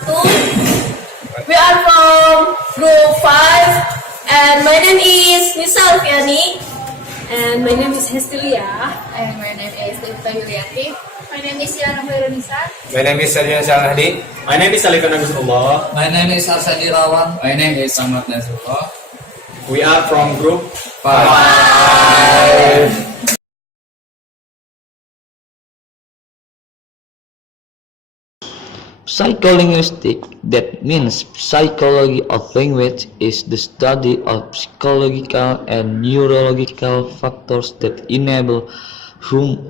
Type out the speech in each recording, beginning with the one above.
We are from Group 5, and my name is NISSA, and my name is HESTYLIA, and my name is DEVITA. My name is SIANE. My name is SIANE. My name is ALIFIAN. My name is Rawan. My name is NAZIULLAH. We are from Group 5. Psycholinguistics, that means psychology of language, is the study of psychological and neurological factors that enable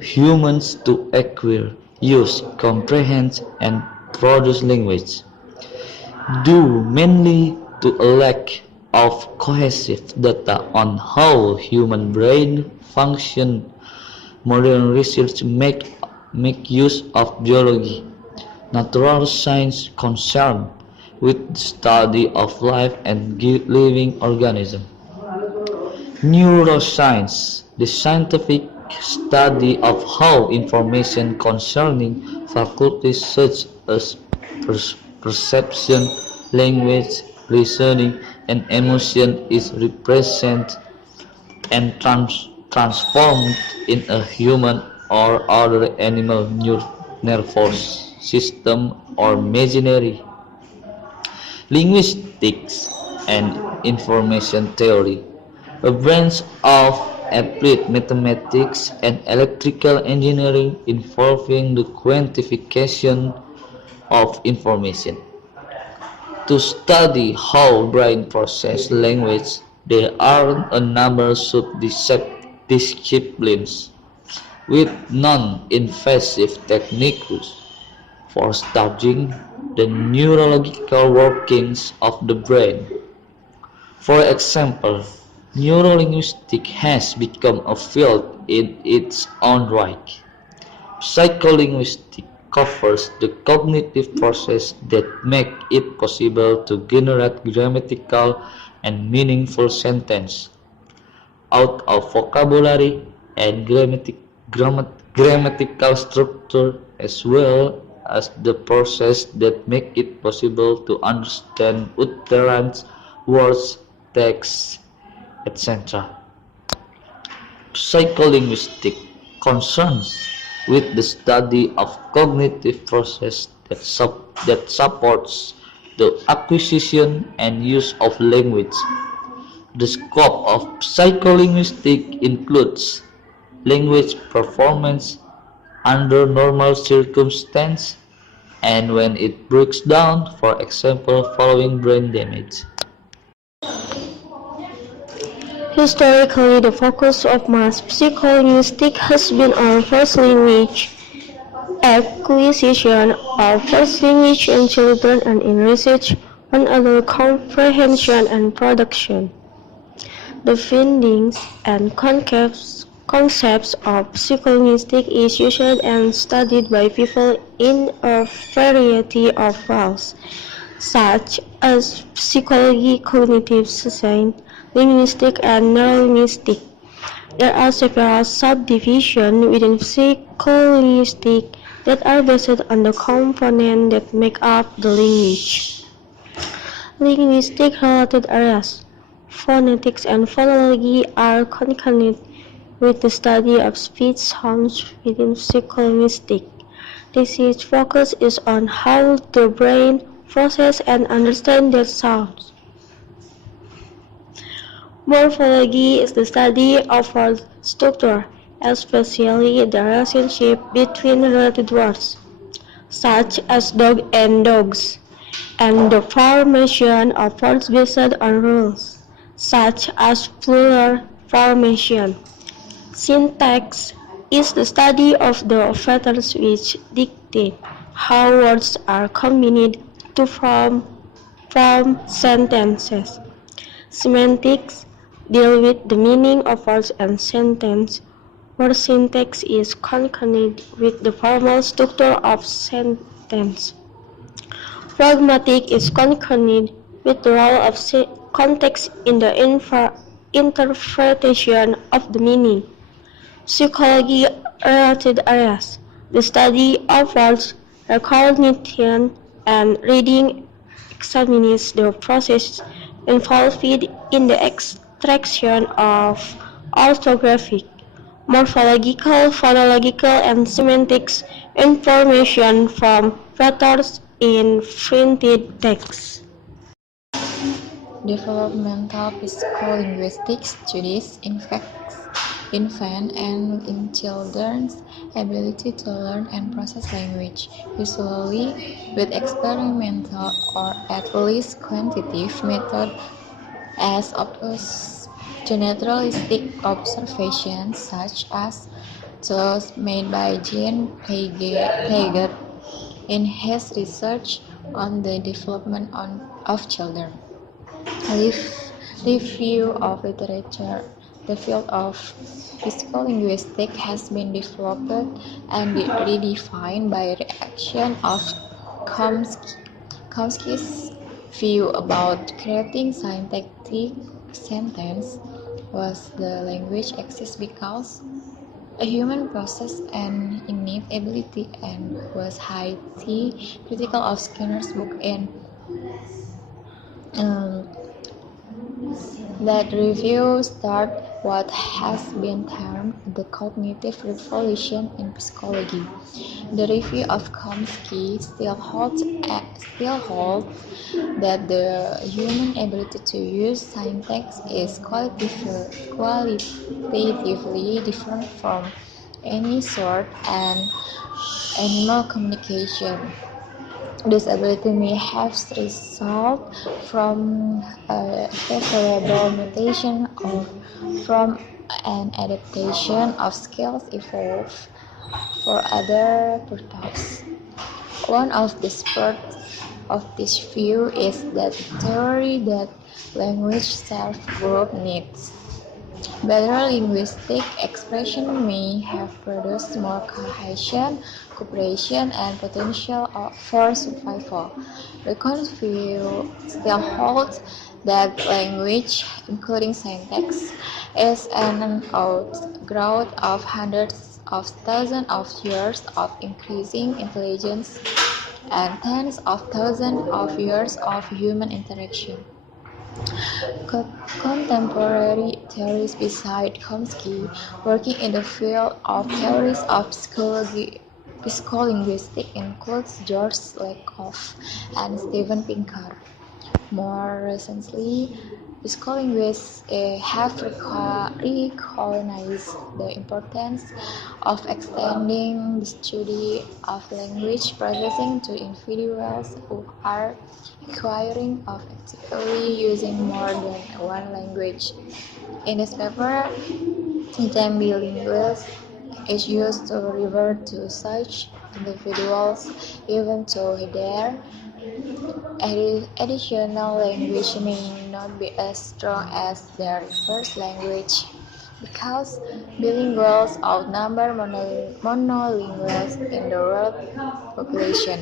humans to acquire, use, comprehend, and produce language, due mainly to a lack of cohesive data on how human brain function. Modern research make use of biology, natural science concerned with the study of life and living organisms. Neuroscience, the scientific study of how information concerning faculties such as perception, language, listening, and emotion is represented and transformed in a human or other animal nervous system or machinery. Linguistics and information theory, a branch of applied mathematics and electrical engineering involving the quantification of information. To study how brain processes language, there are a number of disciplines with non-invasive techniques for studying the neurological workings of the brain. For example, neurolinguistics has become a field in its own right. Psycholinguistics covers the cognitive process that make it possible to generate grammatical and meaningful sentences out of vocabulary and grammatical structure, as well as the process that make it possible to understand utterance, words, text, etc. Psycholinguistics concerns with the study of cognitive process that supports the acquisition and use of language. The scope of psycholinguistics includes language performance under normal circumstances and when it breaks down, for example, following brain damage. Historically, the focus of mass psycholinguistics has been on first language acquisition of first language in children and in research on adult comprehension and production. The findings and concepts of psycholinguistics is used and studied by people in a variety of fields, such as psychology, cognitive science, linguistics, and neurolinguistics. There are several subdivisions within psycholinguistics that are based on the components that make up the language. Linguistic-related areas, phonetics and phonology, are concerned with the study of speech sounds within psycholinguistics. This focus is on how the brain processes and understands that sounds. Morphology is the study of word structure, especially the relationship between related words, such as dog and dogs, and the formation of words based on rules, such as plural formation. Syntax is the study of the factors which dictate how words are combined to form sentences. Semantics deal with the meaning of words and sentences, where syntax is concerned with the formal structure of sentence. Pragmatic is concerned with the role of context in the interpretation of the meaning. Psychology-related areas, the study of words, recognition, and reading examines the process involved in the extraction of orthographic, morphological, phonological, and semantics information from letters in printed text. Developmental psycholinguistics studies infant and children's ability to learn and process language, usually with experimental or at least quantitative method as opposed to naturalistic observations such as those made by Jean Piaget in his research on the development of children. Review of literature. The field of psycholinguistics has been developed and redefined by reaction of Chomsky's view about creating syntactic sentence. Was the language exists because a human possesses an innate ability, and was highly critical of Skinner's book in that review start what has been termed the cognitive revolution in psychology. The review of Chomsky still holds that the human ability to use syntax is qualitatively different from any sort and animal communication. This ability may have resulted from a favorable mutation or from an adaptation of skills evolved for other purposes. One of the spurts of this view is that theory that language serves group needs. Better linguistic expression may have produced more cohesion, cooperation, and potential for survival. The current view still holds that language, including syntax, is an outgrowth of hundreds of thousands of years of increasing intelligence and tens of thousands of years of human interaction. Contemporary theorists beside Chomsky working in the field of theories of psycholinguistics includes George Lakoff and Steven Pinker. More recently, psycholinguists have recognized the importance of extending the study of language processing to individuals who are acquiring or actively using more than one language. In this paper, the term bilingual is used to refer to such individuals even though their additional language may not be as strong as their first language, because bilinguals outnumber monolinguals in the world population.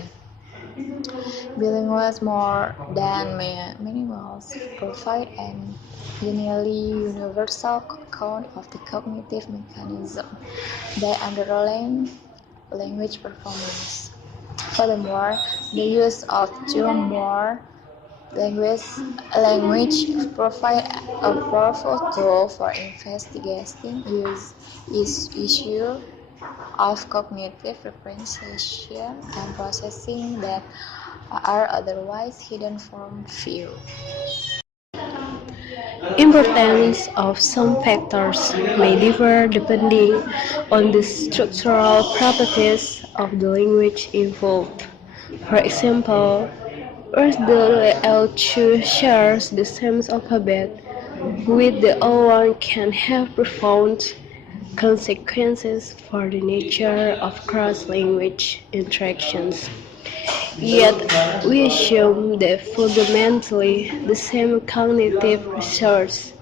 Bilinguals more than monolinguals provide an nearly universal account of the cognitive mechanism that underlie language performance. Furthermore, the use of two or more language provide a powerful tool for investigating issues of cognitive representation and processing that are otherwise hidden from view. Importance of some factors may differ depending on the structural properties of the language involved. For example, if the L2 shares the same alphabet with the O1 can have profound consequences for the nature of cross-language interactions. Yet, we assume that fundamentally the same cognitive resources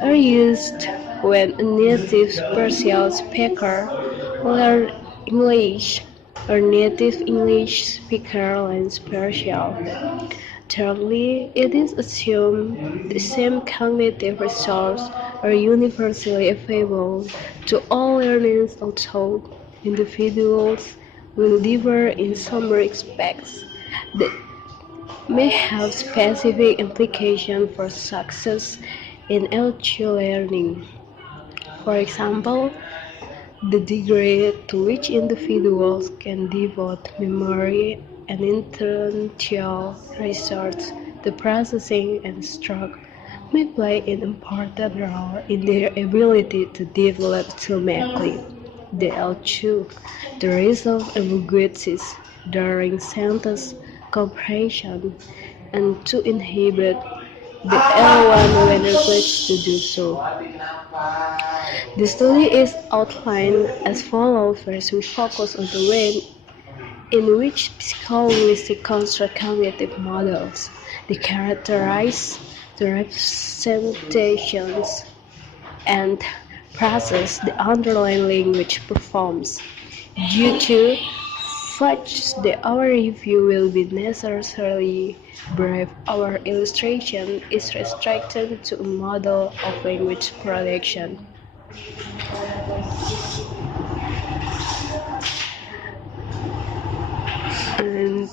are used when a native Persian speaker learns English or native English speaker learns Persian. Thirdly, it is assumed the same cognitive resources are universally available to all learners, although individuals will differ in some respects. that may have specific implications for success in LQ learning. For example, the degree to which individuals can devote memory and intellectual research, the processing and stroke may play an important role in their ability to develop automatically the L2, the result ambiguities during sentence comprehension, and to inhibit the L1 when requested to do so. The study is outlined as follows. First, we focus on the way in which psycholinguistics construct cognitive models. They characterize the representations and process the underlying language performs. Due to which our review will be necessarily brief, our illustration is restricted to a model of language production. And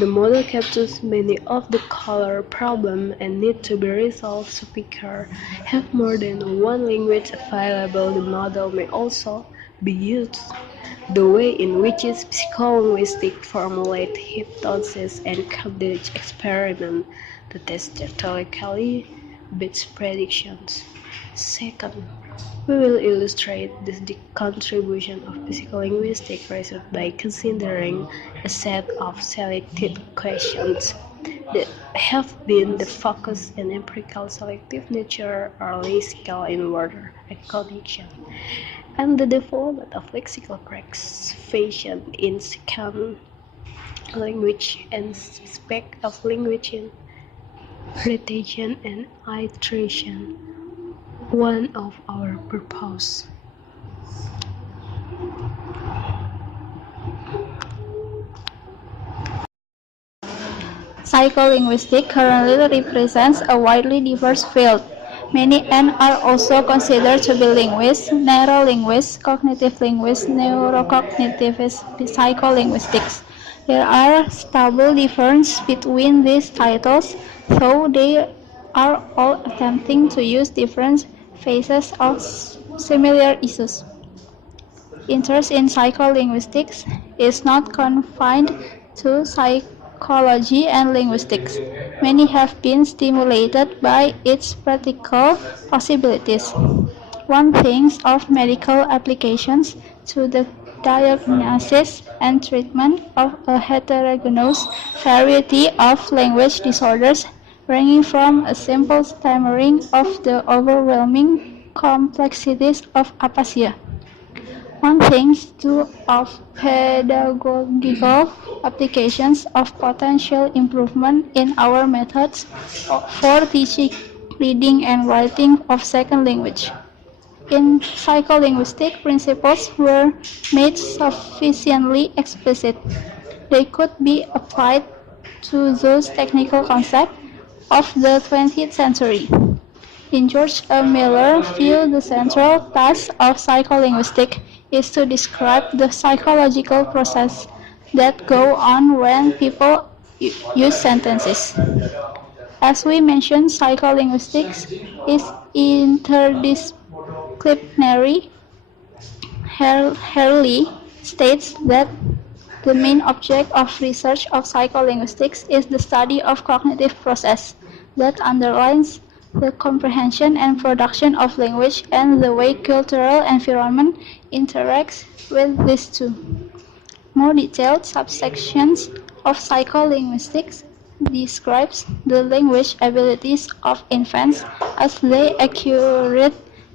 the model captures many of the color problems and need to be resolved. Speakers have more than one language available. The model may also be used. The way in which psycholinguistics formulate hypnosis and cognitive experiment to test theoretically beats predictions. Second, we will illustrate the contribution of psycholinguistic research by considering a set of selected questions that have been the focus in empirical selective nature or lexical inward recognition, and the development of lexical preservation in second language and aspect of language in retention and iteration. One of our purpose. Psycholinguistics currently represents a widely diverse field. Many and are also considered to be linguists, neurolinguists, cognitive linguists, neurocognitivists, psycholinguistics. There are stable differences between these titles, though they are all attempting to use different phases of similar issues. Interest in psycholinguistics is not confined to psychology and linguistics. Many have been stimulated by its practical possibilities. One thinks of medical applications to the diagnosis and treatment of a heterogeneous variety of language disorders, ranging from a simple stammering of the overwhelming complexities of aphasia. One thinks too of pedagogical applications of potential improvement in our methods for teaching reading and writing of second language. In psycholinguistic, principles were made sufficiently explicit. They could be applied to those technical concepts of the 20th century. In George A. Miller's view, the central task of psycholinguistics is to describe the psychological process that go on when people use sentences. As we mentioned, psycholinguistics is interdisciplinary. Hurley states that the main object of research of psycholinguistics is the study of cognitive process that underlines the comprehension and production of language and the way cultural environment interacts with these two. More detailed subsections of psycholinguistics describes the language abilities of infants as they acquire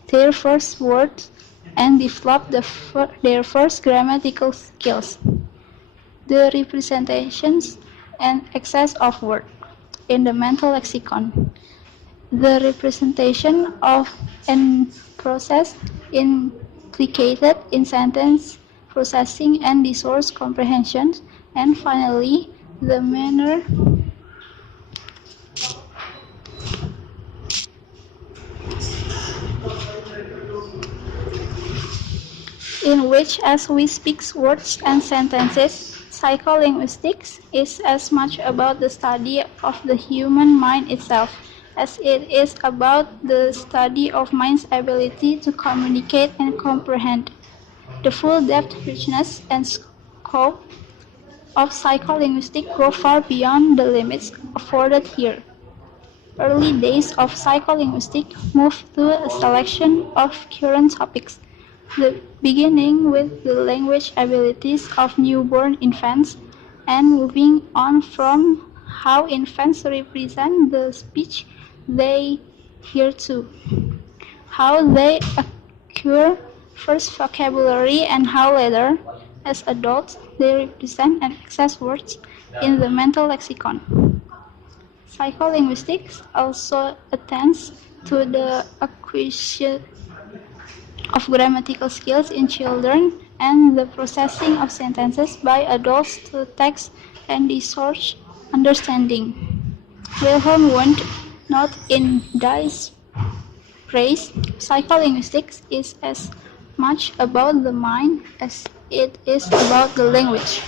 their first words and develop their first grammatical skills. The representations and excess of words in the mental lexicon. The representation of a process implicated in sentence processing and discourse comprehension, and finally, the manner in which, as we speak words and sentences, Psycholinguistics is as much about the study of the human mind itself as it is about the study of mind's ability to communicate and comprehend. The full depth, richness, and scope of psycholinguistics go far beyond the limits afforded here. Early days of psycholinguistics moved through a selection of current topics, beginning with the language abilities of newborn infants and moving on from how infants represent the speech they hear to how they acquire first vocabulary and how later, as adults, they represent and access words in the mental lexicon. Psycholinguistics also attends to the acquisition of grammatical skills in children and the processing of sentences by adults through text and research understanding. Wilhelm Wundt noted in Die's praise, psycholinguistics is as much about the mind as it is about the language.